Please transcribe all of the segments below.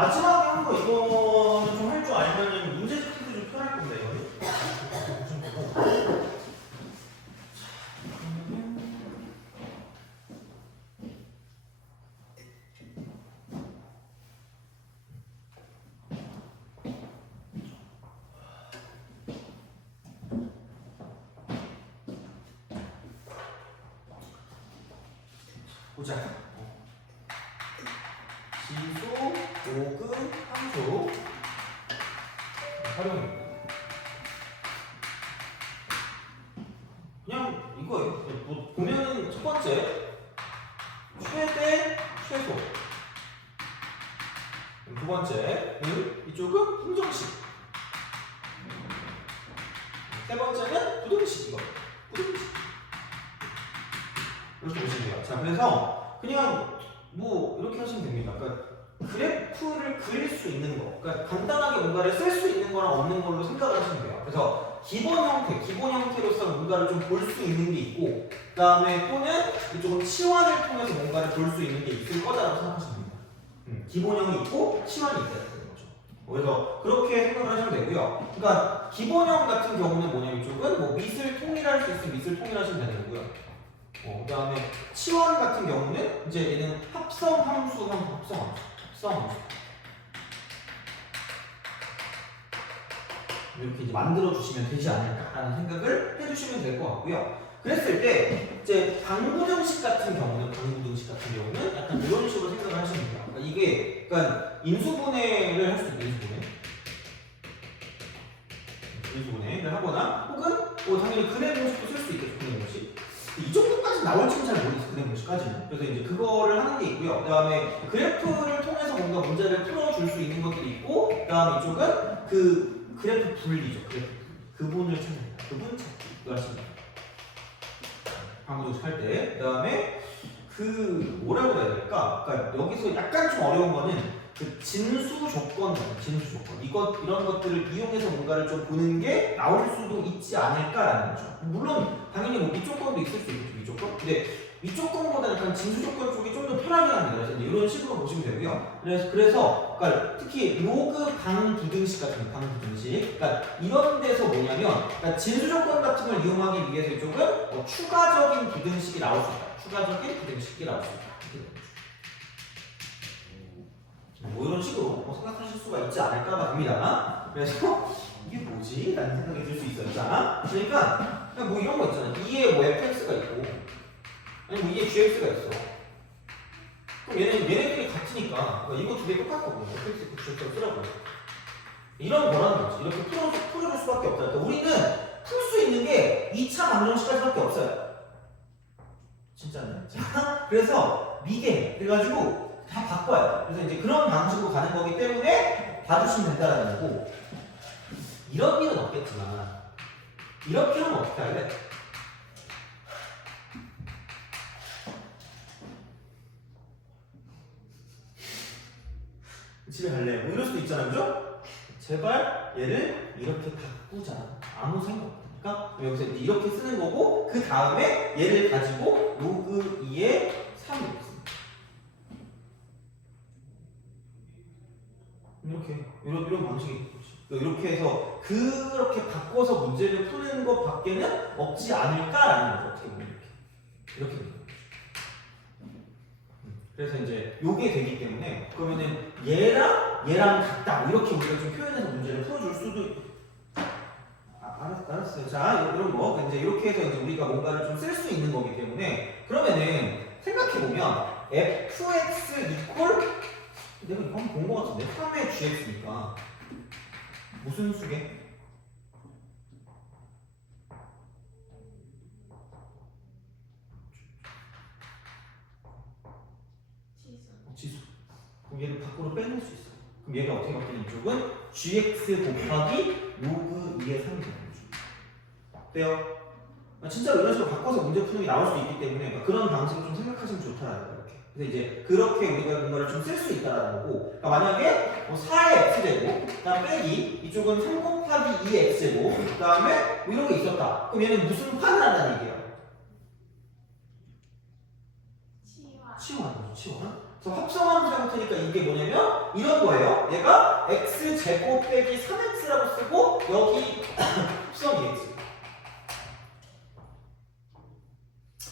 마지막에 한 거 이거는 좀 할 줄 알면은 문제 풀기도 좀 편할 건데 이거는. 좀 보고. 보자. 지수, 로그, 함수 활용입니다. 그냥 이거예요. 뭐 보면은 첫 번째 최대, 최소. 두 번째는 이쪽은 phương 정식. 세 번째는 부등식 이거. 부등식. 이렇게 보시면 돼요. 자, 그래서 그냥 뭐 이렇게 하시면 됩니다. 그러니까 그래프를 그릴 수 있는 거, 그러니까 간단하게 뭔가를 쓸 수 있는 거랑 없는 걸로 생각을 하시면 돼요. 그래서 기본 형태로서 뭔가를 좀 볼 수 있는 게 있고, 그 다음에 또는 이쪽은 치환을 통해서 뭔가를 볼 수 있는 게 있을 거다라고 생각하시면 됩니다. 기본형이 있고 치환이 있다는 거죠. 그래서 그렇게 생각을 하시면 되고요. 그러니까 기본형 같은 경우는 뭐냐면 이쪽은 뭐 밑을 통일할 수 있으면 밑을 통일하시면 되는 거고요. 그 다음에 치환 같은 경우는 이제 얘는 합성함수. 이렇게 이제 만들어 주시면 되지 않을까라는 생각을 해주시면 될 것 같고요. 그랬을 때 이제 방부등식 같은 경우는 약간 이런 식으로 생각을 하시면 돼요. 그러니까 이게 그러니까 인수분해를 할 수 있는 인수분해를 하거나 혹은 뭐 당연히 근해 공식도 쓸 수 있겠죠. 근해 공식. 이 정도까지 나올지는 잘 모르겠어요. 근해 공식까지는. 그래서 이제 그거를 하는 게 있고요. 그다음에 그래프를 통해서 뭔가 문제를 풀어줄 수 있는 것들이 있고, 그다음에 이쪽은 그 그래프 분리죠. 그분을 찾는 그분 찾기를 하십니다. 방구동식 할 때. 그다음에 그 뭐라고 해야 될까? 그러니까 여기서 약간 좀 어려운 거는 그 진수 조건. 이런 것들을 이용해서 뭔가를 좀 보는 게 나올 수도 있지 않을까라는 거죠. 물론 당연히 뭐 미조건도 있을 수 있겠죠. 미조건. 근데 미조건보다 약간 진수 조건 쪽이 좀 더 편하긴 합니다. 그래서 이런 식으로 보시면 되고요. 그래서 그러니까 특히 로그 방부등식 같은 방부등식. 그러니까 이런 데서 뭐냐면 그러니까 진수 조건 같은 걸 이용하기 위해서 이쪽은 추가적인 부등식이 나올 수 있다. 뭐 이런 식으로 생각하실 수가 있지 않을까가 됩니다. 그래서 이게 뭐지? 라는 생각이 들 수 있어요. 자, 그러니까 그냥 뭐 이런 거 있잖아요. 2에 뭐 fx가 있고 아니 뭐 2에 gx가 있어. 그럼 얘네들이 같으니까 이거 두 개 똑같거든요. fx, gx를 쓰라고. 이런 거라는 거지. 이렇게 풀어줄 수밖에 없다. 그러니까 우리는 풀 수 있는 게 2차 방정식까지밖에 없어요. 진짜네. 자, 그래서 미개 그래가지고 다 바꿔야 돼. 그래서 이제 그런 방식으로 가는 거기 때문에 봐주시면 된다는 거고, 이런 일은 없겠지만 이렇게 하면 어떻게 할래? 집에 갈래? 뭐 이럴 수도 있잖아요, 그죠? 제발 얘를 이렇게 바꾸자. 아무 생각 없으니까 여기서 이렇게 쓰는 거고, 그 다음에 얘를 가지고 로그 2의 3이 있습니다. 이런 방식이 이렇게 해서 그렇게 바꿔서 문제를 푸는 것 밖에는 없지 않을까라는 거죠. 어떻게 보면 이렇게 그래서 이제 요게 되기 때문에 그러면은 얘랑 같다 이렇게 우리가 좀 표현해서 문제를 풀어줄 수도 알았어요. 자, 이런 거 이제 이렇게 해서 이제 우리가 뭔가를 좀 쓸 수 있는 거기 때문에 그러면은 생각해 보면 fx 이퀄 내가 이거 한번 본 거 같은데 3의 gx니까 무슨 수계? 지수. 그럼 얘를 밖으로 빼낼 수 있어. 그럼 얘가 어떻게 바뀌는 이쪽은 gx 곱하기 로그 2의 3이 되는 거죠. 어때요? 진짜 이런 식으로 바꿔서 문제 푸는 게 나올 수 있기 때문에 그런 방식을 좀 생각하시면 좋다라는 거예요. 그래서 이제 그렇게 우리가 뭔가를 좀 쓸 수 있다라는 거고, 그러니까 만약에 뭐 4의 x제곱, 그다음 빼기 이쪽은 3 곱하기 2의 x제곱, 그다음에 뭐 이런 게 있었다. 그럼 얘는 무슨 판을 한다는 얘기예요? 치환이죠, 치환. 그래서 합성하면서 해볼 테니까 이게 뭐냐면 이런 거예요. 얘가 x제곱 빼기 3x라고 쓰고 여기 합성 2x.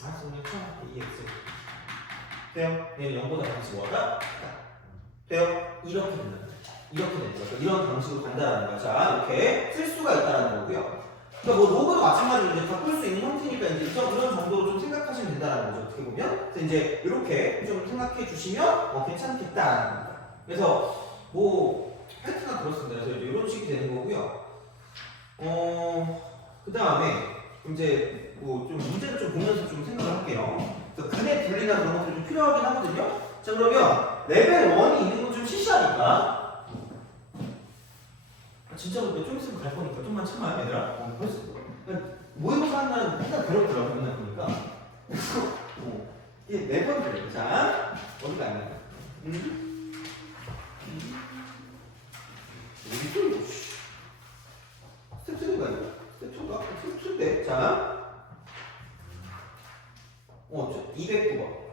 알았어, 그냥 처음 2x. 돼요? 얘는 0보다 같이 뭐하다? 돼요? 이렇게 된다. 이렇게 된다. 그러니까 이런 방식으로 간다라는 거야. 자, 이렇게 쓸 수가 있다라는 거고요. 그러니까 뭐 로그도 마찬가지로 이제 바꿀 수 있는 형태니까 이제 이런 정도로 좀 생각하시면 된다는 거죠. 어떻게 보면. 그래서 이제 이렇게 좀 생각해 주시면 괜찮겠다라는 겁니다. 그래서 뭐 하여튼간 그렇습니다. 그래서 이제 이런 식이 되는 거고요. 그 다음에 이제 뭐 좀 문제를 좀 보면서 좀 생각을 할게요. 그래서 근의 분리나 그런 것들이 좀 필요하긴 하거든요. 자, 그러면 레벨 1이 있는 건 좀 시시하니까. 진짜로 좀 있으면 갈 거니까 좀만 참아요, 얘들아. 벌써 모의고사 하는 날은 맨날 그렇더라고, 맨날 보니까. 그래서 이게 매번 그래요. 자, 어디가 안 나요? 어디 또 이거? 스텝 3가 이거? 스텝 2가? 스텝 2인데. 자, 209번.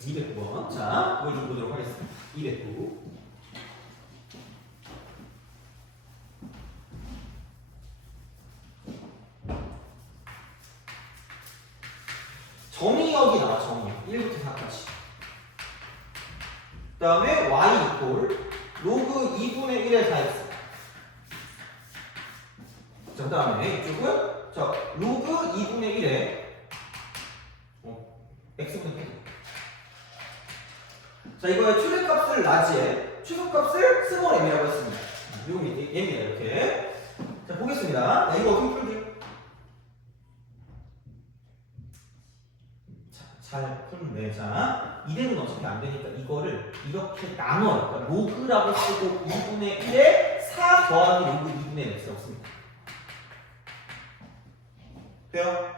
209번. 자, 이거 좀 보도록 하겠습니다. 209. 정의역이 나와, 정의역. 1부터 4까지. 그 다음에 y 이퀄 로그 2분의 1의 4x. 자, 그 다음에 이쪽은 자, 로그 2분의 1의 x분의 p. 자, 이거의 최대값을 라지에 최소값을 스몰 m이라고 했습니다. 이거 얘입니다. 이렇게. 자, 보겠습니다. 자, 이거 어떻게 풀게? 잘 푸는데, 자, 이대로는 어차피 안 되니까 이거를 이렇게 나눠요. 그러니까 로그라고 쓰고 2분의 1에 4 더하기 로그 2분의 1 x라고 씁니다. 돼요?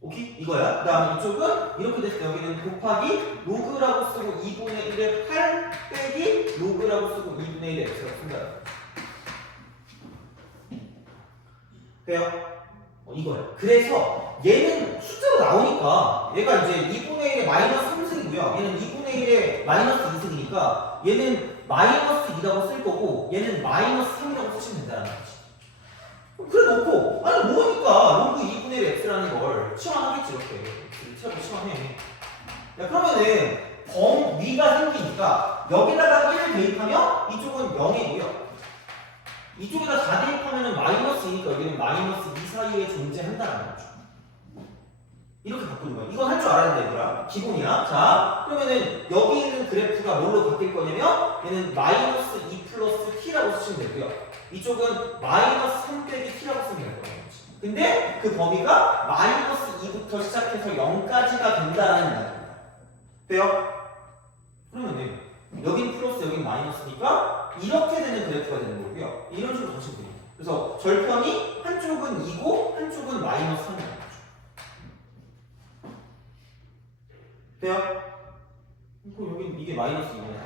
오케이? 이거야. 그 다음에 이쪽은 이렇게 됐을 때 여기는 곱하기 로그라고 쓰고 2분의 1에 8 빼기 로그라고 쓰고 2분의 1에 x라고 쓴다. 돼요? 이거예요. 그래서 얘는 숫자로 나오니까 얘가 이제 2분의 1의 마이너스 3승이고요. 얘는 2분의 1의 마이너스 2승이니까 얘는 마이너스 2라고 쓸 거고 얘는 마이너스 3이라고 쓰시면 된다는 거지. 그래 놓고 아니 뭐니까 로그 2분의 1 x라는 걸 치환하겠지 이렇게. 채로 치환해. 야, 그러면은 위가 생기니까 여기다가 1을 대입하면 이쪽은 0이고요. 이쪽에다 4 대입하면 마이너스이니까 여기는 마이너스 2 사이에 존재한다는 거죠. 이렇게 바꾸는 거야. 이건 할 줄 알아야 돼, 얘들아. 기본이야. 자, 그러면은 여기 있는 그래프가 뭘로 바뀔 거냐면 얘는 마이너스 2 플러스 t라고 쓰시면 되고요. 이쪽은 마이너스 3 빼기 t라고 쓰면 될 거예요. 근데 그 범위가 마이너스 2부터 시작해서 0까지가 된다는 이야기입니다. 돼요? 그러면은 여긴 플러스 여긴 마이너스니까 이렇게 되는 그래프가 되는 거고요. 이런 식으로 가시면 돼요. 그래서 절편이 한쪽은 2고 한쪽은 마이너스 3이라는 거죠. 돼요? 그럼 여기 이게 마이너스 2분의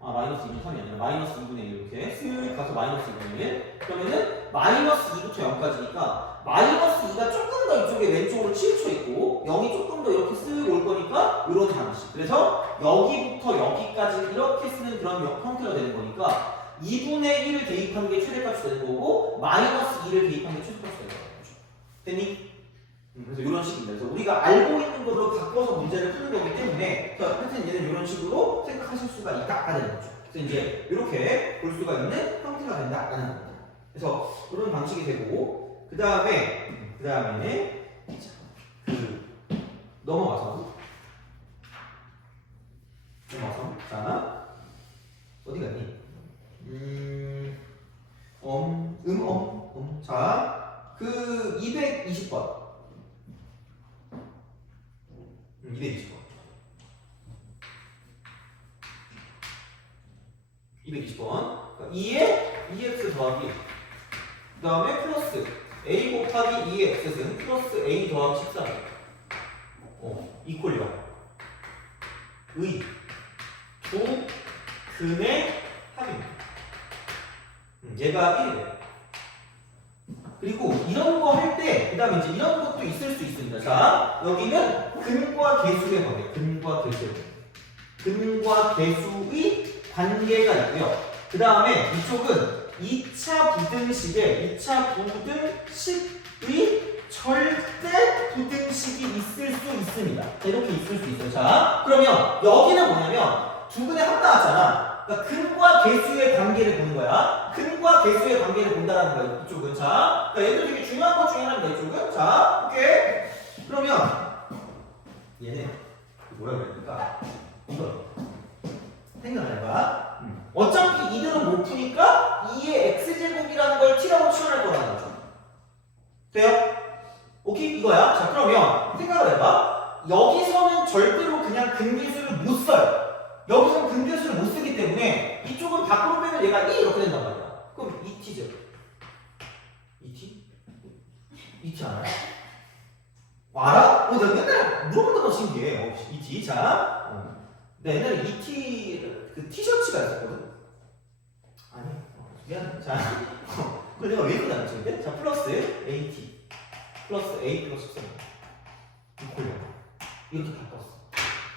마이너스 2분의 3이 아니라 마이너스 2분의 1 이렇게 쓱 가서 마이너스 2분의 1 그러면은 마이너스 2부터 0까지니까 마이너스 2가 조금 더 이쪽에 왼쪽으로 치우쳐 있고 0이 조금 더 이렇게 쓱 올 거니까 이런 방식. 그래서 여기부터 여기까지 이렇게 쓰는 그런 형태가 되는 거니까 2분의 1을 대입하는 게 최대값이 되는 거고 마이너스 2를 대입하는 게 최소값이 되는 거죠. 됐니? 그래서 이런 식입니다. 그래서 우리가 알고 있는 걸로 바꿔서 문제를 푸는 거기 때문에 하여튼 얘는 이런 식으로 생각하실 수가 있다가 되는 거죠. 그래서 이제 이렇게 볼 수가 있는 형태가 된다라는 겁니다. 그래서 이런 방식이 되고 그 다음에 넘어가서 자 어디 갔니? 자, 그 220번. 220번. 220번. 2에 2x 더하기 그 다음에 플러스 a 곱하기 2의 x승 플러스 a 더하기 14. 이퀄 0. 의 두 근의 합입니다. 얘가 1이래요. 그리고 이런 거 할 때, 그 다음에 이제 이런 것도 있을 수 있습니다. 자, 여기는 근과 계수의 관계, 근과 계수의 관계. 근과 계수의 관계가 있고요. 그 다음에 이쪽은 2차 부등식의 2차 부등식의 절대 부등식이 있을 수 있습니다. 자, 이렇게 있을 수 있어요. 자, 그러면 여기는 뭐냐면 두근의 합 나왔잖아. 그러니까 근과 계수의 관계를 보는 거야. 근과 계수의 관계를 본다라는 거야. 이쪽은. 자, 그러니까 얘도 되게 중요한 것 중에 하나입니다. 이쪽은. 자, 오케이. 그러면 얘는 뭐라 그러니까 이거 생각을 해봐. 어차피 이들은 못 푸니까 2의 x제곱이라는 걸 t라고 치환할 거라는 거죠. 돼요? 오케이? 이거야. 자, 그러면 생각을 해봐. 여기서는 절대로 그냥 근계수를 못 써요. 여기서는 근계수를 못 쓰기 때문에 이쪽은 밖으로 빼면 얘가 1 이렇게 된단 말이야. 그럼 2t죠. 2t? 2t 알아요? 알아? 나 맨날 물어본다 너 신기해. 2t. 자, 나 옛날에 2t 그 티셔츠가 있었거든. 아니, 미안해. 자, 그걸 내가 왜 이렇게 나눴지? 자, 플러스 AT 플러스 A 플러스 13 이렇게 바꿨어.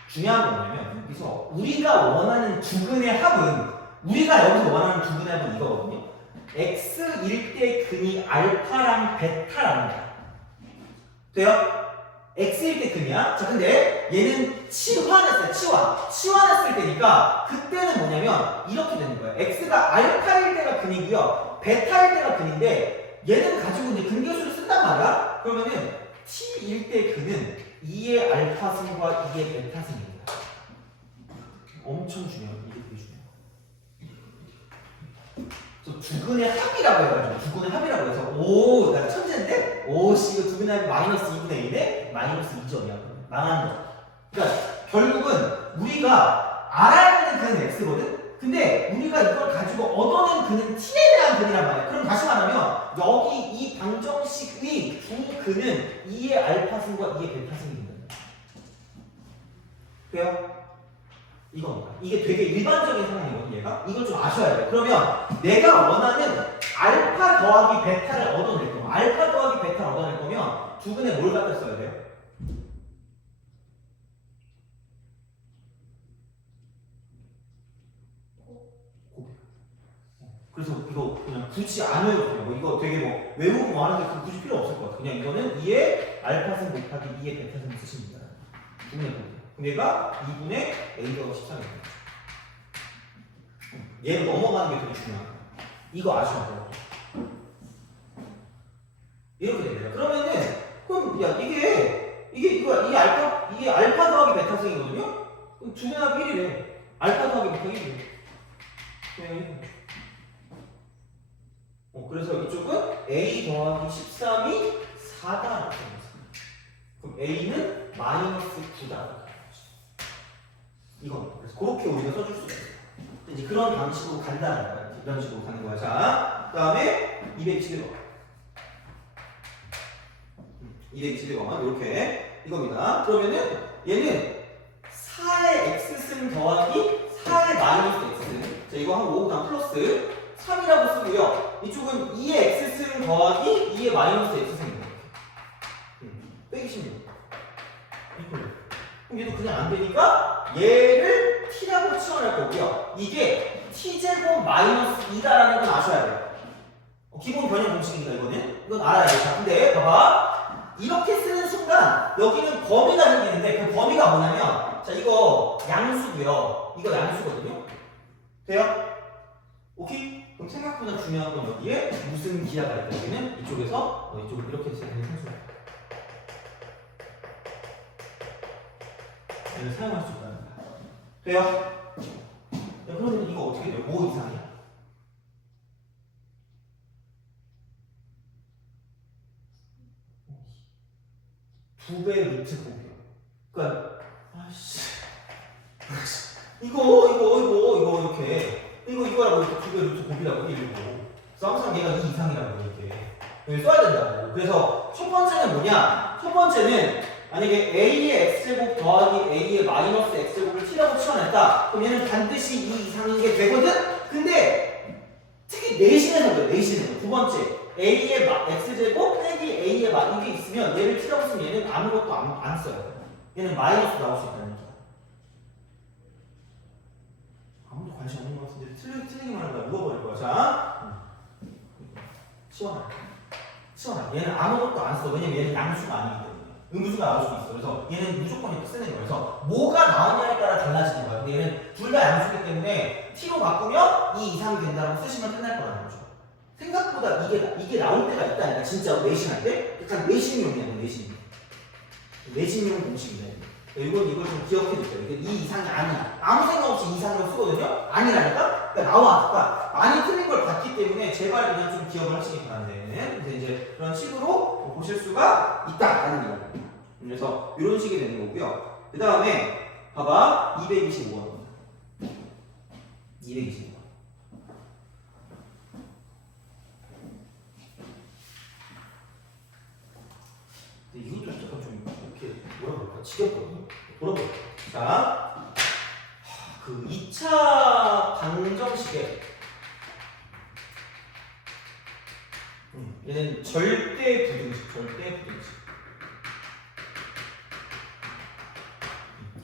중요한 건 뭐냐면 여기서 우리가 원하는 두근의 합은 우리가 여기서 원하는 두근의 합은 이거거든요. x일 때 근이 알파랑 베타라는 거야. 돼요? x일 때 근이야. 자, 근데 얘는 치환했어요. 치환했을 때니까 그때는 뭐냐면 이렇게 되는 거예요. x가 알파일 때가 근이고요. 베타일 때가 근인데 얘는 가지고 이제 근계수를 쓴단 말이야. 그러면은 t일 때 근은 2의 알파승과 2의 베타승입니다. 엄청 중요해요. 이게 되게 중요해요. 저 두근의 합이라고 해가지고 두근의 합이라고 해서 오, 나 천재인데? 오씨, 이거 두근의 합이 마이너스 2분의 1에 마이너스 2점이야. 망한 거. 그러니까 결국은 우리가 알아야 되는 근은 x거든? 근데 우리가 이걸 가지고 얻어낸 근은 t에 대한 근이란 말이야. 그럼 다시 말하면 여기 이 방정식의 두 근은 2의 알파승과 2의 베타승이 된다. 돼요? 이겁니다. 이게 되게 일반적인 상황이거든요, 얘가. 이걸 좀 아셔야 돼요. 그러면 내가 원하는 알파 더하기 베타를 얻어낼 거면, 알파 더하기 베타를 얻어낼 거면 두근에 뭘 갖다 써야 돼요? 그래서 이거 그냥 굳이 안 외워도 돼요. 뭐 이거 되게 뭐 외우고 뭐 하는데 굳이 필요 없을 것 같아요. 그냥 이거는 2의 알파승 곱하기 2의 베타승 쓰시면 됩니다. 두근에 보세요. 그럼 얘가 2분의 A가 13입니다. 얘를 넘어가는 게 되게 중요해요. 이거 아셔야 돼요. 이렇게 됩니다. 그러면은 그럼 야 이게 알파 더하기 베타승이거든요. 그럼 두 배합이 1이래. 알파 더하기 베타 1이래. 네. 그래서 이쪽은 A 더하기 13이 4다라고 생각했습니다. 그럼 A는 마이너스 9다. 이건 그래서 그렇게 우리가 써줄 수가 있어요. 이제 그런 방식으로 간다는 거야. 이런 식으로 가는 거야. 자, 그다음에 221번. 221번 이렇게 이겁니다. 그러면은 얘는 4의 x승 더하기 4의 마이너스 x승. 자, 이거 하고 5 그다음 플러스 3이라고 쓰고요. 이쪽은 2의 x승 더하기 2의 마이너스 x승입니다. 빼기 16. 그럼 얘도 그냥 안 되니까 얘를 t라고 치환할 거고요. 이게 t제곱 마이너스 2다라는 건 아셔야 돼요. 기본 변형 공식입니다. 이건 알아야 돼요. 자, 근데 봐봐. 이렇게 쓰는 순간 여기는 범위가 생기는데 그 범위가 뭐냐면 자, 이거 양수고요. 이거 양수거든요. 돼요? 오케이? 그럼 생각보다 중요한 건 여기에 무슨 기하가 있다. 여기는 이쪽에서 이쪽을 이렇게 해서 되는 상수예요. 얘를 사용할 수 있다는 거야. 돼요? 그러면 이거 어떻게 돼요? 5 이상이야? 두 배 루트 곱이요. 그러니까 이거 이렇게 이거라고 이렇게 두 배 루트 곱이라고 읽고 항상 얘가 2 이상이라고 이렇게 써야 된다고. 그래서 첫 번째는 뭐냐? 첫 번째는 만약에 a의 x제곱 더하기 a의 마이너스 x제곱을 t라고 치환했다. 그럼 얘는 반드시 2 이상인 게 되거든? 근데 특히 내신에서 그래. 내신. 외시는 거. 두 번째, a의 x제곱 빼기 a의 이게 있으면 얘를 t라고 쓰면 얘는 아무것도 안 써요. 얘는 마이너스 나올 수 있다는 얘기야. 아무도 관심 없는 것 같은데 틀리기만 하는 거야. 물어버릴 거야. 자, 시원하게. 얘는 아무것도 안 써. 왜냐면 얘는 양수가 아니기 때문에. 음수가 나올 수 있어. 그래서 얘는 무조건 이렇게 쓰는 거예요. 그래서 뭐가 나오냐에 따라 달라지는 거야. 근데 얘는 둘 다 양수기 때문에 t로 바꾸면 2 이상이 된다고 쓰시면 끝날 거라는 거죠. 생각보다 이게 나올 때가 있다니까. 진짜 외신할 때 약간 외신용이야. 외신용 공식이네. 이걸 좀 기억해 두세요. 이게 2 이상이 아니야. 아무 생각 없이 2 이상이라고 쓰거든요. 아니라니까. 그러니까 나와. 그러니까 많이 틀린 걸 봤기 때문에 제발 그냥 좀 기억을 하시기 바란데. 그래서 이제 그런 식으로 보실 수가 있다라는 거예요. 그래서 이런 식이 되는 거고요. 그 다음에 봐봐 225번. 225번. 근데 이것도 약간 좀 이렇게 뭐라 그럴까? 지겹거든요. 돌아볼게요. 자, 그 2차 방정식에 얘는 절대 부등식.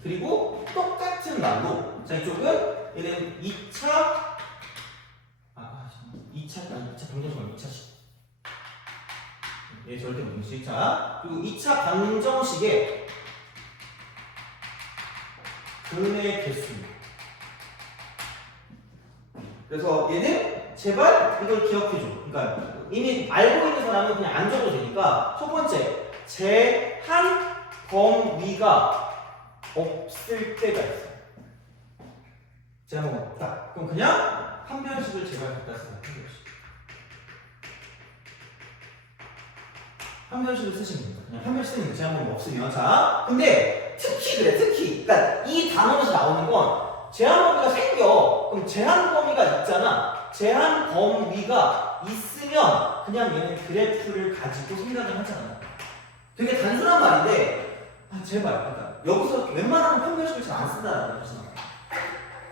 그리고 똑같은 말로 자 이쪽은 얘는 2차 방정식 얘 절대 부등식. 자 그리고 2차 방정식의 근의 개수입니다. 그래서 얘는 제발 이걸 기억해줘. 그러니까 이미 알고 있는 사람은 그냥 안 적어도 되니까 첫 번째 제한 범위가 없을 때가 있어요. 제한 범위 없다. 그럼 그냥 판별식을 제발 갖다 쓰세요. 판별식을 쓰시면 됩니다. 그냥 판별식 쓰는 거 제한 범위 없으면. 자 근데 특히 그래. 그러니까 이 단어에서 나오는 건 제한 범위가 생겨. 그럼 제한 범위가 있잖아. 제한 범위가 있으면 그냥 얘는 그래프를 가지고 생각을 하잖아. 되게 단순한 말인데 제발 그러니까 여기서 웬만하면 판별식을 잘 안 쓴다는 거지.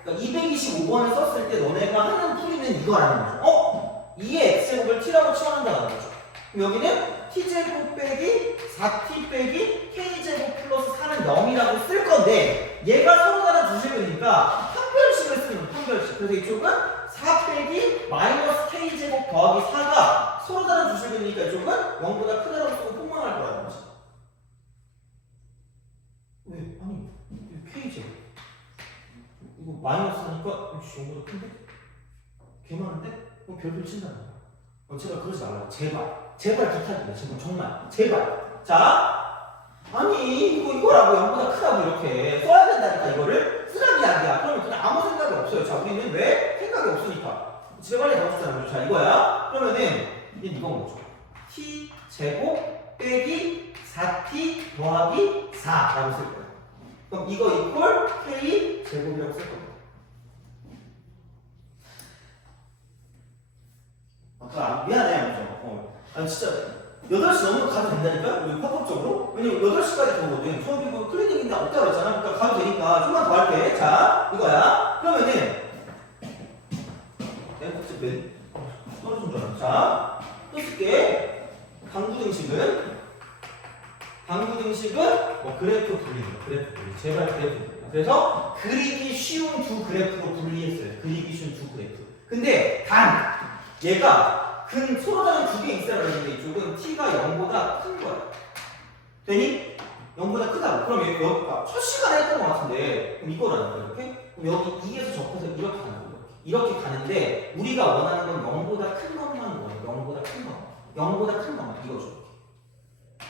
그러니까 225번을 썼을 때 너네가 하는 풀이는 이거라는 거죠. 2의 x제곱을 t라고 치환한다는 거죠. 그럼 여기는 t제곱 빼기 4t 빼기 k제곱 플러스 4는 0이라고 쓸 건데 얘가 서로 다른 주식이니까 판별식을 쓰는 거예요. 판별식. 그래서 이쪽은 4 빼기 마이너스 k제곱 더하기 4가 서로 다른 주식이니까 이쪽은 0보다 크다라고 쓰고 폭망할 거라는 거지. 왜? 아니 k제곱 이거 마이너스 하니까 0보다 큰데? 개 많은데? 그럼 별표 친다는 거야. 제발 그러지 말라고. 제발 부탁이에요. 정말 제발. 자, 아니 이거라고 0보다 크다고 이렇게 써야 된다니까. 이거를 쓰라는 이야기야. 그러면 그냥 아무 생각이 없어요. 자, 우리는 왜 생각이 없으니까 제발에 넣어주잖아요. 거죠. 자, 이거야. 그러면은 얘는 이건 뭐죠? t 제곱 빼기 4t 더하기 4라고 쓸 거예요. 그럼 이거 이퀄 k 제곱이라고 쓸 겁니다. 미안해, 아무죠. 아니 진짜 8시 넘으면 가도 된다니까? 우리 팝업적으로? 왜냐면 8시까지 보거든. 수업이 뭐 클리닉인데 없다 그랬잖아. 그러니까 가도 되니까 좀만 더 할게. 자, 이거야. 그러면은 내가 진짜 떨어진 줄 알았어. 자, 또 쓸게. 방구등식은 뭐 그래프 분리입니다. 그래프 분리. 제발 그래프 분리. 그래서 그리기 쉬운 두 그래프로 분리했어요. 그리기 쉬운 두 그래프. 근데 얘가 서로 다른 두 개 있어야 되는데 이쪽은 t가 0보다 큰 거야. 되니? 0보다 크다고. 그럼 여기 첫 시간에 했던 것 같은데 그럼 이거라는 거야. 이렇게? 그럼 여기 2에서 접해서 이렇게 가는 거야. 이렇게 가는데 우리가 원하는 건 0보다 큰 것만 원해. 0보다 큰 것. 0보다 큰 것만 이거죠.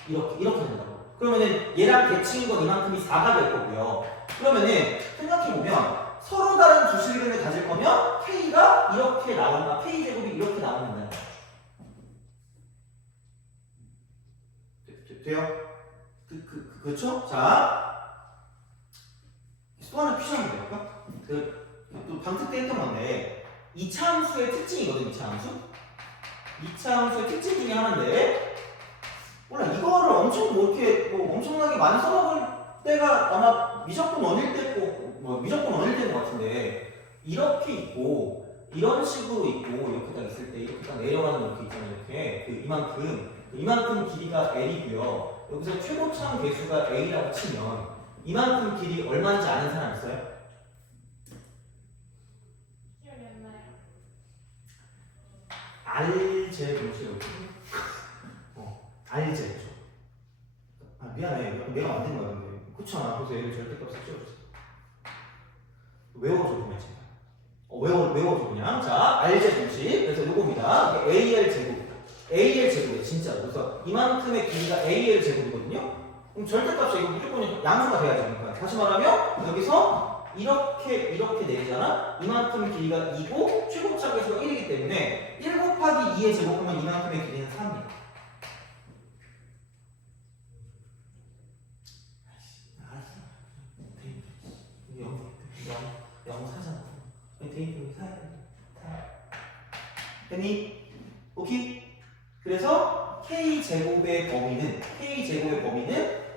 이렇게 된다고. 그러면은 얘랑 대칭인 건 이만큼이 4가 될 거고요. 그러면은 생각해보면 서로 다른 주실근을 가질 거면 K가 이렇게 나온다. K제곱이 이렇게 나오는 거야. 돼요? 그쵸? 자, 또 하나 퀴즈 한번 내볼까? 또 방특 때 했던 건데 2차 함수의 특징이거든. 2차 함수? 2차 함수의 특징 중에 하나인데 몰라 이거를 엄청나게 많이 써먹을 때가 아마 미적분 원일 때고 뭐 미적분 원일 때인 것 같은데 이렇게 있고 이런 식으로 있고 이렇게 딱 있을 때 이렇게 딱 내려가는 이렇게 있잖아요. 이렇게 이만큼 길이가 L이고요. 여기서 최고참 개수가 A라고 치면 이만큼 길이 얼마인지 아는 사람 있어요? 기억이 안 나요. 알제곱이죠. 알제곱이죠. 아 미안해. 내가 만든 거야. 근데 그렇잖아. 그래서 얘를 절대값을 씌워주세요. 외워줘 그냥 제가. 외워줘 그냥. 자, 알제곱식. 그래서 요겁니다. AL 제곱. AL 제곱이에요 진짜. 그래서 이만큼의 길이가 AL 제곱이거든요. 그럼 절대값이 이거 무조건 양수가 돼야지. 그러니까 다시 말하면 여기서 이렇게 내리잖아. 이만큼 길이가 2고 최고차 개수가 1이기 때문에 1 곱하기 2의 제곱하면 이만큼의 길이는 3입니다. 알았어. 영어 사잖아. 데이터 사야 돼. 됐니? 오케이? 그래서 K제곱의 범위는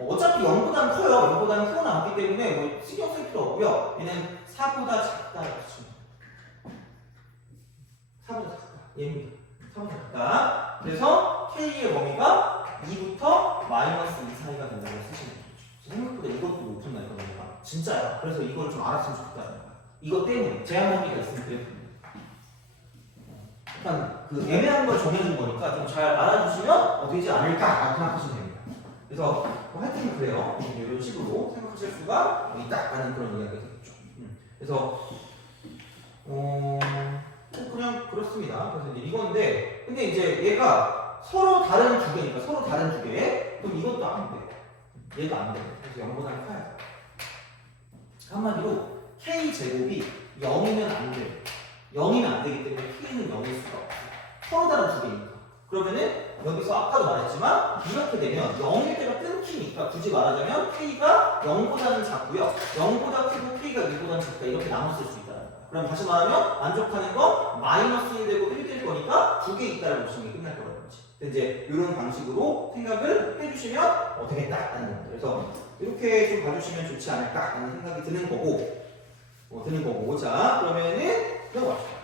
어차피 0보다는 커요. 0보다는 크고 나왔기 때문에 뭐 신경 쓸 필요 없고요. 얘는 4보다 작다라고 치면 4보다 작다. 얘입니다. 4보다 작다. 그래서 K의 범위가 2부터 마이너스 2 사이가 된다고 쓰시면 되죠. 생각보다 이것도 높은 날거든요. 진짜야. 그래서 이걸 좀 알았으면 좋겠다는 거야. 이것 때문에 제한 범위가 있으면 그래도 약간 그 애매한 걸 정해준 거니까 좀 잘 알아주시면 되지 않을까 생각하시면 됩니다. 그래서 뭐 하여튼 그래요. 이런 식으로 생각하실 수가 있다라는 그런 이야기가 되겠죠. 그래서 그냥 그렇습니다. 그래서 이제 이건데 근데 이제 얘가 서로 다른 두 개니까 그럼 이것도 안 돼. 얘도 안 돼. 그래서 0보다는 커야 돼. 한마디로 K제곱이 0이면 안 돼. 0이면 안 되기 때문에 K는 0일 수가 없어. 서로 다른 두 개니까. 그러면은 여기서 아까도 말했지만 이렇게 되면 0일 때가 끊기니까 굳이 말하자면 K가 0보다는 작고요. 0보다 크고 K가 1보다는 작다 이렇게 나눠 쓸 수 있다는 거야. 그럼 다시 말하면 만족하는 건 마이너스 1 되고 1 될 거니까 두 개 있다라고 보시면 끝날 거라는 거지. 이제 이런 방식으로 생각을 해주시면 되겠다라는 겁니다. 그래서 이렇게 좀 봐주시면 좋지 않을까라는 생각이 드는 거고. 자, 그러면은 넘어갑시다.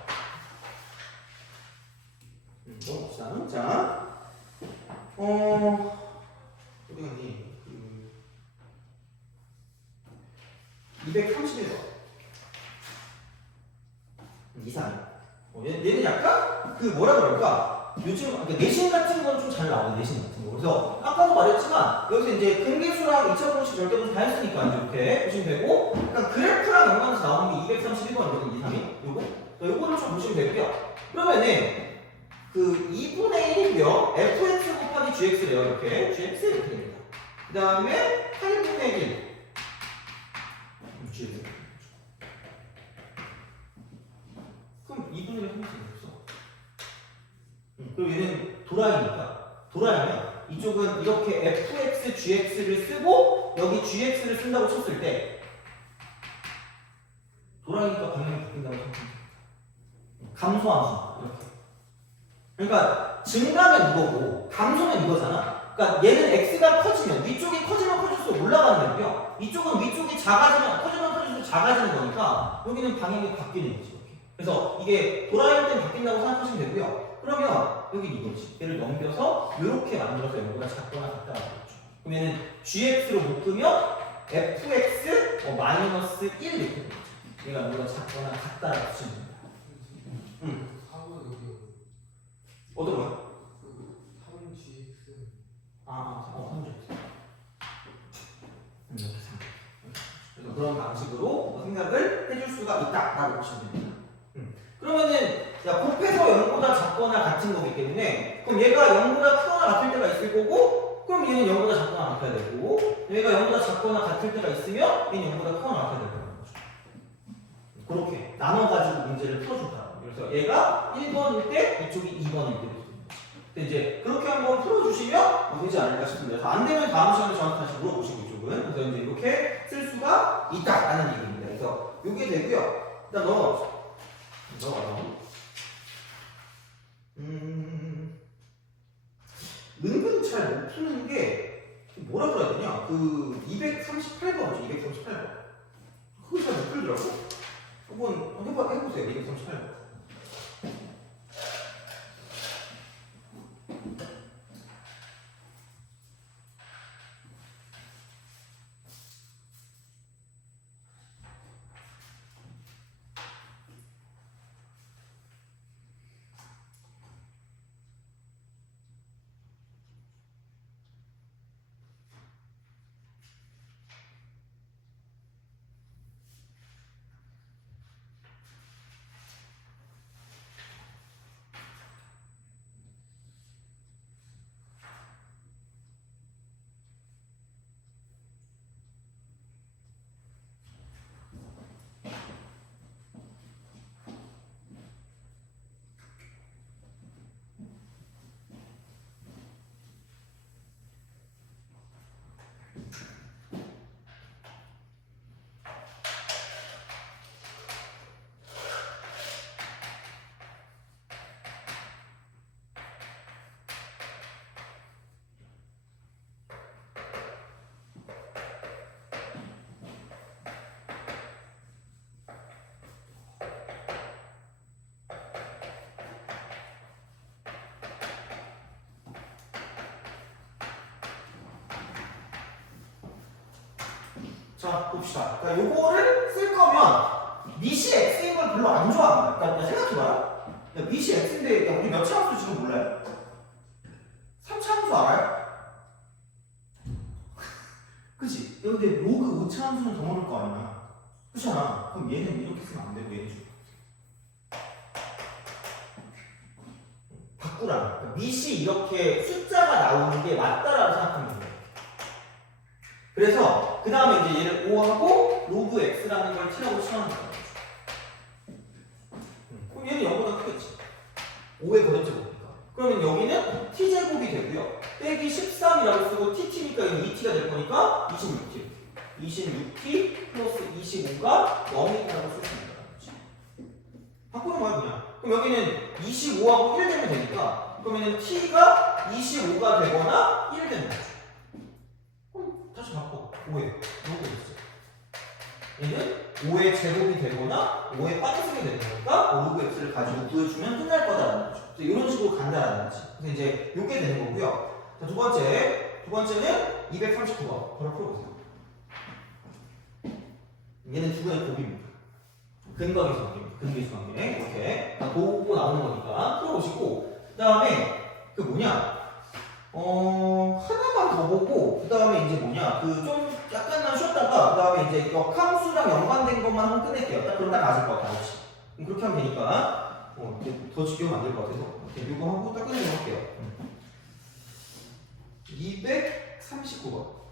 넘어갑시다. 자, 어디 갔니? 231번. 이상. 얘는 약간 그 뭐라 그럴까? 요즘 그러니까 내신 같은 건 좀 잘 나와요. 내신 같은 거. 그래서 아까도 말했지만 여기서 이제 근계수랑 2차 공식 절대분수 다 했으니까 이렇게 보시면 되고, 그러니까 그래프랑 연관해서 나오는 게 231번이거든. 이상이 요거를 좀 보시면 되고요. 그러면은 그 2분의 1이고요. fx 곱하기 gx래요. 이렇게 gx 이렇게 됩니다. 그 다음에 8분의 1 gx. 그럼 2분의 1 하면 되겠어. 그리고 얘는 도라이면 이쪽은 이렇게 fx, gx를 쓰고 여기 gx를 쓴다고 쳤을 때 도라이니까 방향이 바뀐다고 생각합니다. 감소함수 이렇게. 그러니까 증가면 이거고 감소면 이거잖아. 그러니까 얘는 x가 커지면 위쪽이 커지면 커질수록 올라가는 거고요. 이쪽은 위쪽이 커지면 커질수록 작아지는 거니까 여기는 방향이 바뀌는 거지. 이렇게. 그래서 이게 도라이일 땐 바뀐다고 생각하시면 되고요. 그러면 여기 이거지. 얘를 넘겨서 이렇게 만들어서 여기가 작거나 같다고 했죠. 그러면 gx로 묶으면 fx 마이너스 1 이렇게 되죠. 얘가 여기가 작거나 같다라고 치면 됩니다. 어떤 거야? 3GX 3GX. 그래서 그런 방식으로 생각을 해줄 수가 있다라고 보시면 됩니다. 그러면은 곱해서 0보다 작거나 같은 거기 때문에 그럼 얘가 0보다 크거나 같을 때가 있을 거고, 그럼 얘는 0보다 작거나 같아야 되고, 얘가 0보다 작거나 같을 때가 있으면 얘는 0보다 크거나 같아야 되는 거죠. 그렇게 나눠가지고 문제를 풀어준다. 그래서 얘가 1번일 때 이쪽이 2번일 때. 이제 그렇게 한번 풀어주시면 되지 않을까 싶습니다. 그래서 안 되면 다음 시간에 저한테 다시 물어보시고 이쪽은. 그래서 이제 이렇게 쓸 수가 있다라는 얘기입니다. 그래서 이게 되고요. 일단 넘어갑시다. 은근 잘 못 푸는 게 뭐라 그래야 되냐? 그 238번이죠. 238번. 그거 잘 못 풀더라고. 한번 해보세요. 238번. 자, 봅시다. 그러니까 요거를 쓸 거면 밑이 x인 걸 별로 안 좋아합니다. 그러니까 생각해봐라. 밑이 x인데 우리 몇 차함수 지금 몰라요? 3차함수 알아요? 그치? 근데 로그 5차함수는 더 모를 거 아니야. 그렇잖아. 그럼 얘는 이렇게 쓰면 안 되고 얘는 좀 바꾸라. 그러니까 밑이 이렇게 숫자가 나오는 게 맞다라고 생각하면 돼. 그래서 그 다음에 이제 얘를 5하고 로그 x라는 걸 t라고 치환하는 거야. 그럼 얘는 0보다 크겠지. 5의 거듭제곱이니까. 그러면 여기는 t제곱이 되고요. 빼기 13이라고 쓰고 tt니까 여기 2t가 될 거니까 26t. 26t 플러스 25가 0이라고 쓸 수 있다. 바꾸는 거야 그냥. 그럼 여기는 25하고 1 되면 되니까 그러면 t가 25가 되거나 1 되는 거죠. 그럼 다시 바꿔. 5에 로그 x. 얘는 5의 제곱이 되거나 5의 빠져쓰게 되는 거니까 로그 x를 가지고 구해주면 끝날 거다라는 거죠. 이런 식으로 간다라는 거지. 그래서 이제 요게 되는 거고요. 자, 두 번째는 239번. 바로 풀어보세요. 얘는 두 개의 곱입니다. 근각의 관계 이렇게 보고 나오는 거니까 풀어보시고 그 다음에 그 뭐냐 하나만 더 보고 그 다음에 이제 뭐냐 그 좀 약간만 쉬었다가 그 다음에 이제 역함수랑 연관된 것만 하고 끝낼게요. 딱 그럼 딱 맞을 것 같아. 그렇지? 그렇게 하면 되니까 더 지겨우면 안 될 것 같아서 이렇게 이거 하고 딱 끝내도록 할게요. 239번.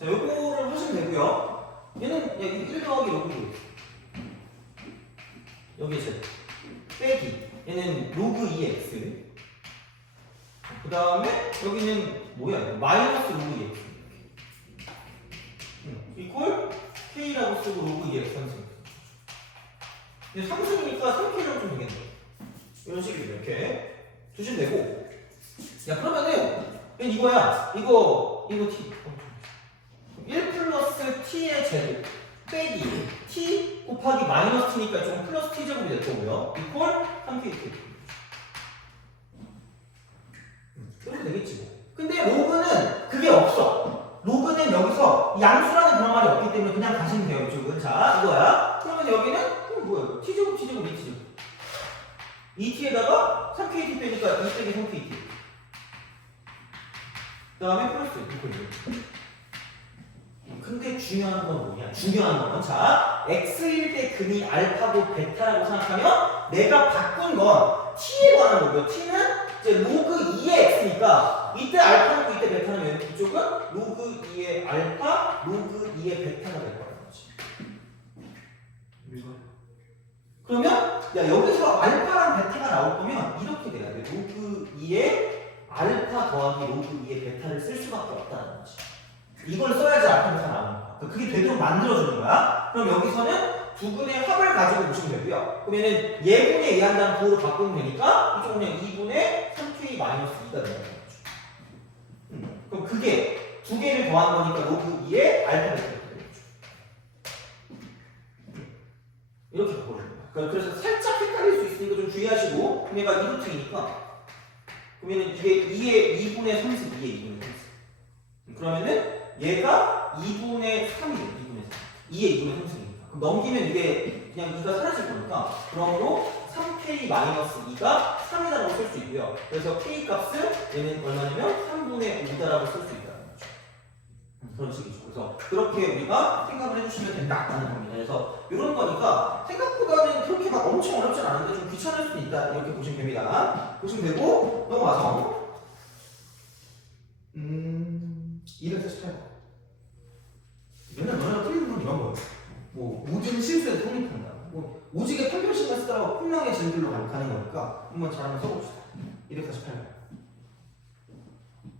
자, 요거를 하시면 되고요. 얘는 1 더하기 로그 여기 제 빼기 얘는 로그 2x 그 다음에 여기는 뭐야? 마이너스 로그 2x 이퀄 k라고 쓰고 로그 2x 상승 근데 상승이니까 3k라고 좀 되겠네. 이런 식으로 이렇게 두시면 되고 야 그러면은 이거야 이거 t 1 플러스 t의 제곱 빼기 t 곱하기 마이너스 t니까 조금 플러스 t 제곱이 될 거고요. 이퀄 3kt. 이렇게 되겠지 뭐. 근데 로그는 그게 없어. 로그는 여기서 양수라는 그런 말이 없기 때문에 그냥 가시면 돼요. 이쪽은. 자 이거야. 그러면 여기는 뭐야? t 제곱, t 제곱, 2t 제곱. 2t에다가 3kt 빼니까 2 빼기 3kt. 그 다음에 플러스 이퀄. 근데 중요한 건 뭐냐? 중요한 건 자, x일 때 근이 알파고 베타라고 생각하면 내가 바꾼 건 t에 관한 거고요. t는 이제 로그 2의 x니까 이때 알파고 이때 베타는 이쪽은 로그 2의 알파, 로그 2의 베타가 될 거라는 거지. 그러면 야 여기서 알파랑 베타가 나올 거면 이렇게 돼야 돼. 로그 2의 알파 더하기 로그 2의 베타를 쓸 수밖에 없다는 거지. 이걸 써야지 알파 베타 나오는 거야. 그게 되도록 만들어주는 거야. 그럼 여기서는 두 분의 합을 가지고 보시면 되고요. 그러면은 예분에 의한다는 부호로 바꾸면 되니까 이쪽은 그냥 2분의 3k-2가 되는 거죠. 그럼 그게 두 개를 더한 거니까 로그 2의 알파 베타가 되겠죠. 이렇게 바꿔주는 거야. 그래서 살짝 헷갈릴 수 있으니까 좀 주의하시고 그럼 얘가 2루트이니까 그러면은 이게 2분의 3승 2분의 3승 그러면은 얘가 2분의 3이에요. 2분의 3. 2의 2분의 3승이니까. 그럼 넘기면 이게 그냥 2가 사라질 거니까 그러므로 3k-2가 3이라고 쓸 수 있고요. 그래서 k 값을 얘는 얼마냐면 3분의 5다라고 쓸 수 있다는 거죠. 그런 식이죠. 그래서 그렇게 우리가 생각을 해주시면 된다는 겁니다. 그래서 이런 거니까 생각보다는 그렇게 막 엄청 어렵진 않은데 좀 귀찮을 수도 있다. 이렇게 보시면 됩니다. 보시면 되고 넘어가서 248번. 맨날 너네가 틀리는 건 이런 거예요. 뭐 모든 실수에 성립한다. 뭐 오직에 판별식만 쓰다가 폭망의 길로 가는 거니까 한번 잘 한번 써봅시다. 248번.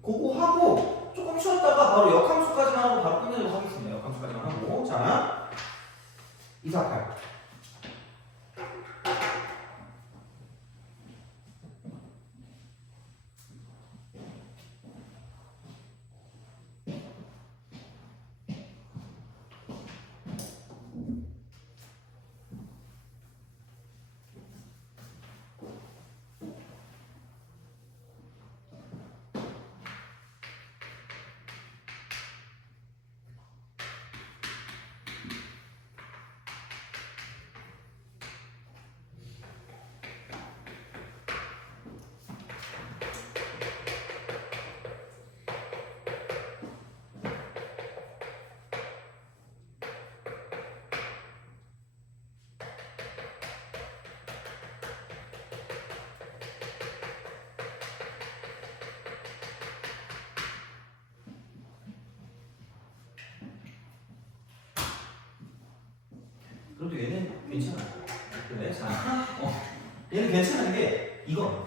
그거 하고 조금 쉬었다가 바로 역함수까지만 하고 바로 끝내도록 하겠습니다. 역함수까지만 하고. 자, 248. 그래도 얘는 괜찮아. 그래, 자, 얘는 괜찮은 게 이거.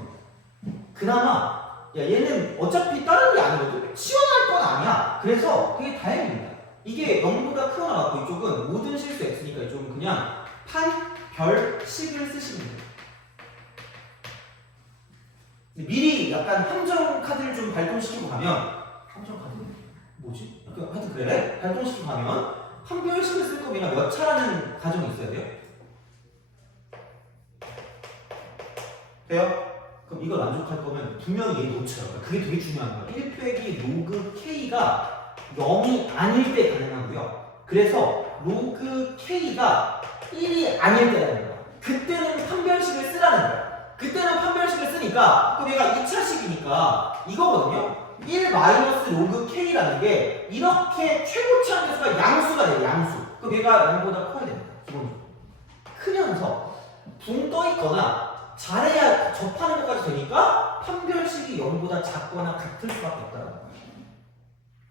그나마 야 얘는 어차피 다른 게 아니거든. 치워날 건 아니야. 그래서 되게 다행입니다. 이게 0보다 크거나 같고 이쪽은 모든 실수 x니까 이쪽은 그냥 판, 별, 식을 쓰시면 돼요. 미리 약간 함정 카드를 좀 발동시키고 가면 함정 카드 뭐지? 하여튼 그래. 발동시키고 가면 판별식을 쓸 거면 몇 차라는 가정이 있어야 돼요? 돼요? 그럼 이걸 만족할 거면 분명히 얘 놓쳐요. 그게 되게 중요한 거예요. 1 빼기 로그 K가 0이 아닐 때 가능하고요. 그래서 로그 K가 1이 아닐 때라는 거예요. 그때는 판별식을 쓰라는 거예요. 그때는 판별식을 쓰니까 그럼 얘가 2차식이니까 이거거든요. 1 마이너스 로그 K라는 게 이렇게 최고치 함수가 양수가 돼요. 양수. 그럼 얘가 0보다 커야 됩니다. 기본적으로. 크면서 붕 떠 있거나 잘해야 접하는 것까지 되니까 판별식이 0보다 작거나 같을 수밖에 없다는 거예요.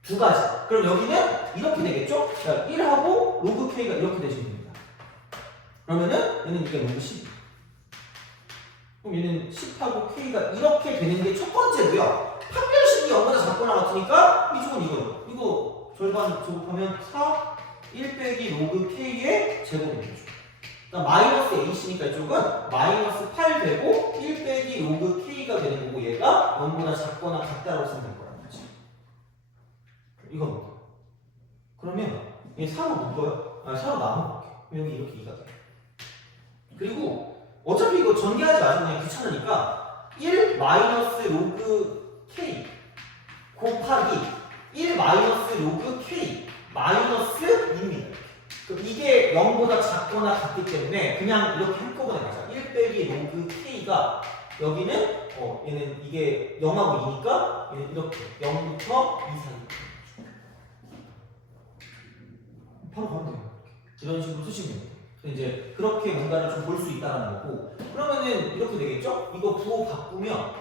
두 가지. 그럼 여기는 이렇게 되겠죠? 자, 1하고 로그 K가 이렇게 되시면 됩니다. 그러면은 얘는 이게 로그 10. 그럼 얘는 10하고 K가 이렇게 되는 게 첫 번째고요. 판별식이 0보다 작거나 같으니까 이쪽은 이거 절반 제곱하면 4, 1 빼기 로그 K의 제곱이 되죠. 그러니까 마이너스 A씨니까 이쪽은 마이너스 8 되고 1 빼기 로그 K가 되는 거고 얘가 0보다 작거나 같다고 생각할 거란 말이지. 이겁니다. 그러면 얘 4로 묶어요. 4로 나눠볼게요. 여기 이렇게 2가 돼요. 그리고 어차피 이거 전개하지 마시고 그냥 귀찮으니까 1 마이너스 로그 K 곱하기 1 마이너스 로그 K 마이너스 2입니다. 이게 0보다 작거나 같기 때문에 그냥 이렇게 한꺼번에 가자. 1 빼기 로그 K가 여기는 얘는 이게 0하고 2니까 얘는 이렇게 0부터 2 사이 바로 가면 돼요. 이런 식으로 쓰시면 돼요. 이제 그렇게 뭔가를 좀 볼 수 있다는 거고 그러면은 이렇게 되겠죠? 이거 부호 바꾸면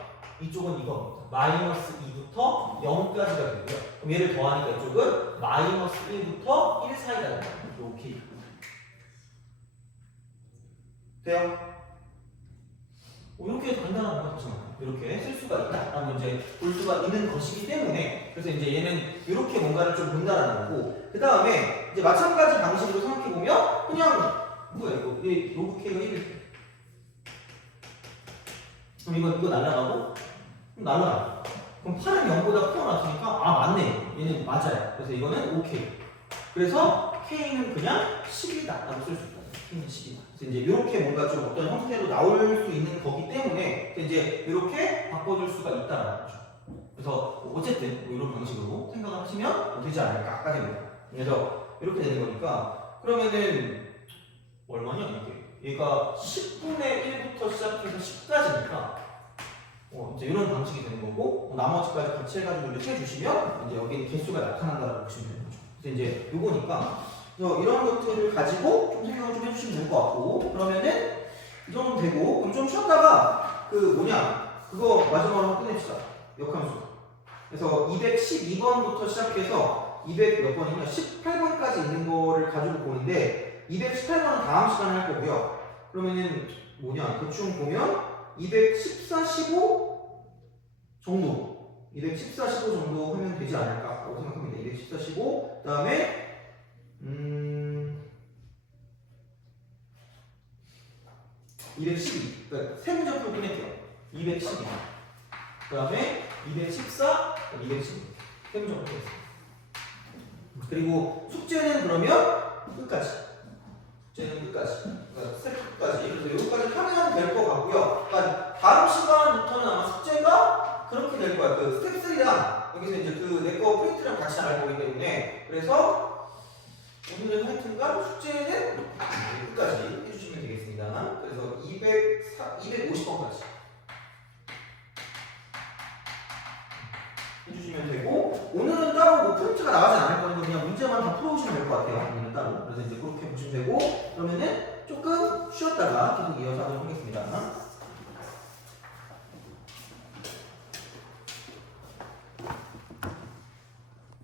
이쪽은 이겁니다. 마이너스 2부터 0까지가 되고요. 그럼 얘를 더하니까 이쪽은 마이너스 1부터 1 사이가 됩니다. 오케이. 돼요? 이렇게 간단한 거 같죠? 이렇게 쓸 수가 있다라고 이제 볼 수가 있는 것이기 때문에 그래서 이제 얘는 이렇게 뭔가를 좀 본다라는 거고 그 다음에 이제 마찬가지 방식으로 생각해 보면 그냥 뭐야 이거 얘 로그 K가 1일 때 그럼 이거 날라가고 날라가. 그럼 8은 0보다 크고 났으니까 맞네. 얘는 맞아요. 그래서 이거는 오케이. 그래서 K는 그냥 10이다 라고 쓸 수 있다. K는 10이다. 그래서 이제 이렇게 뭔가 좀 어떤 형태로 나올 수 있는 거기 때문에 이제 이렇게 바꿔줄 수가 있다라는 거죠. 그래서 어쨌든 뭐 이런 방식으로 생각을 하시면 되지 않을까까지 됩니다. 그래서 이렇게 되는 거니까 그러면은 얼마냐 이게? 얘가 10분의 1부터 시작해서 10까지니까 이제 이런 방식이 되는 거고 나머지까지 같이 해가지고 이렇게 해주시면 이제 여기는 개수가 나타난다고 보시면 되는 거죠. 그래서 이제 요거니까 이런 것들을 가지고 좀 생각을 좀 해주시면 될 것 같고 그러면은 이 정도면 되고 그럼 좀 쉬었다가 그거 마지막으로 끝냅시다. 역함수. 그래서 212번부터 시작해서 200 몇 번이냐 18번까지 있는 거를 가지고 보는데 218번은 다음 시간에 할 거고요. 그러면은 뭐냐 대충 보면 214, 15 정도 214, 15 정도 하면 되지 않을까라고 생각합니다. 214, 15 그 다음에 212 그러니까 세 문제 풀고 끝낼게요. 212 그 다음에 214, 212 세 문제 풀고 끝냈어요. 그리고 숙제는 그러면 끝까지 숙제는 끝까지 그러니까 스텝 끝까지 그래서 여기까지 하면 될 것 같고요. 그러니까 다음 시간부터는 아마 숙제가 그렇게 될 거야. 그 스텝 3랑 여기서 이제 그 내 거 프린트랑 같이 나갈 거기 때문에 그래서 오늘은 하여튼간 숙제는 끝까지 해주시면 되겠습니다. 그래서 250번까지 해주시면 되고 오늘은 따로 뭐 프린트가 나가지 않을 거니까 그냥 문제만 다 풀어오시면 될 것 같아요. 오늘은 따로 그래서 이제 그렇게 보시면 되고 그러면은 조금 쉬었다가 계속 이어서 하도록 하겠습니다.